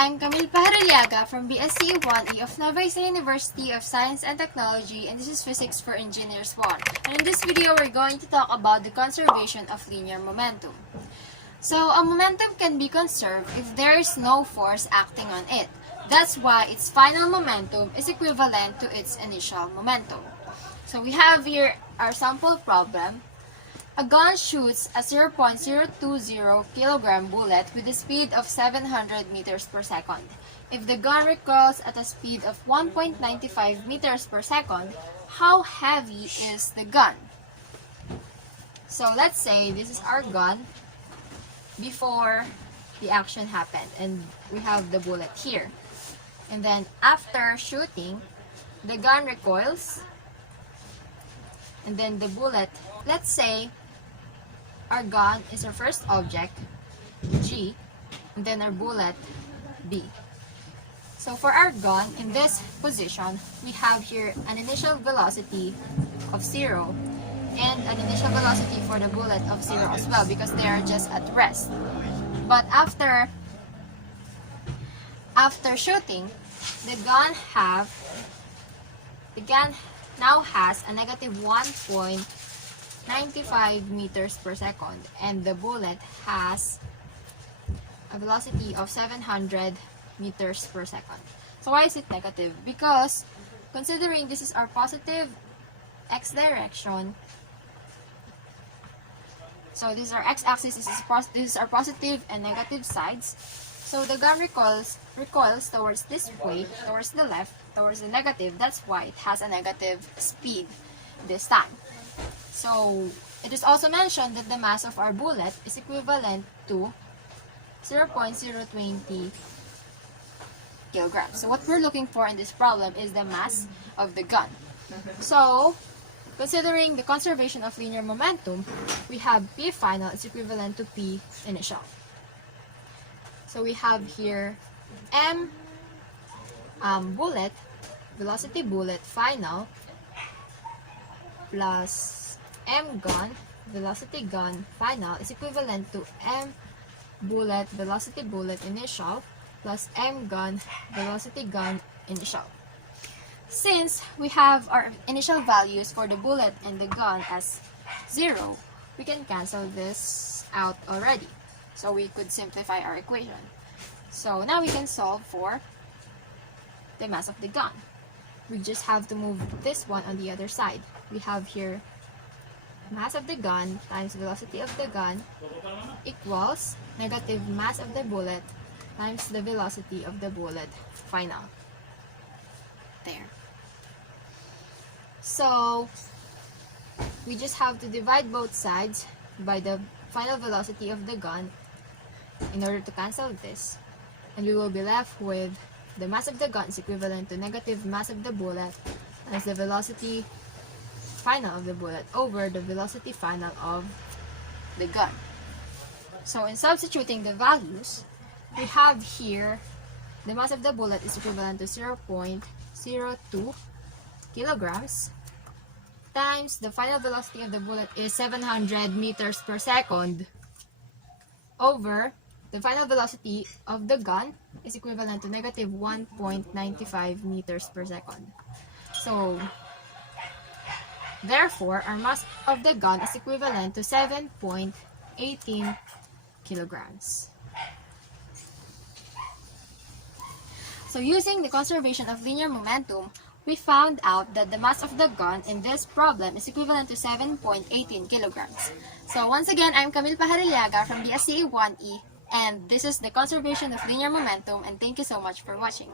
I'm Camille Pajarillaga from BSCE 1E of Nueva University of Science and Technology, and this is Physics for Engineers 1. And in this video, we're going to talk about the conservation of linear momentum. So, a momentum can be conserved if there is no force acting on it. That's why its final momentum is equivalent to its initial momentum. So, we have here our sample problem. A gun shoots a 0.020 kilogram bullet with a speed of 700 meters per second. If the gun recoils at a speed of 1.95 meters per second, how heavy is the gun? So let's say this is our gun before the action happened, and we have the bullet here. And then after shooting, the gun recoils, and then the bullet, let's say our gun is our first object, G, and then our bullet, B. So for our gun, in this position, we have here an initial velocity of 0 and an initial velocity for the bullet of 0 as well, because they are just at rest. But after shooting, the gun now has a negative 1.95 meters per second, and the bullet has a velocity of 700 meters per second. So why is it negative? Because considering this is our positive x direction, so this is our x-axis, this is our positive and negative sides. So the gun recoils towards this way, towards the left, towards the negative. That's why it has a negative speed this time. So it is also mentioned that the mass of our bullet is equivalent to 0.020 kilograms. So what we're looking for in this problem is the mass of the gun. So considering the conservation of linear momentum, we have P final is equivalent to P initial. So we have here M bullet, velocity bullet final, plus M gun, velocity gun final is equivalent to M bullet, velocity bullet initial, plus M gun, velocity gun initial. Since we have our initial values for the bullet and the gun as 0, we can cancel this out already. So we could simplify our equation. So now we can solve for the mass of the gun. We just have to move this one on the other side. We have here mass of the gun times velocity of the gun equals negative mass of the bullet times the velocity of the bullet final. There. So we just have to divide both sides by the final velocity of the gun in order to cancel this, and we will be left with the mass of the gun is equivalent to negative mass of the bullet times the velocity final of the bullet over the velocity final of the gun. So in substituting the values, we have here the mass of the bullet is equivalent to 0.02 kilograms times the final velocity of the bullet is 700 meters per second over the final velocity of the gun is equivalent to negative 1.95 meters per second. So therefore, our mass of the gun is equivalent to 7.18 kilograms. So using the conservation of linear momentum, we found out that the mass of the gun in this problem is equivalent to 7.18 kilograms. So once again, I'm Camille Pajarillaga from the BSCE 1E, and this is the conservation of linear momentum, and thank you so much for watching.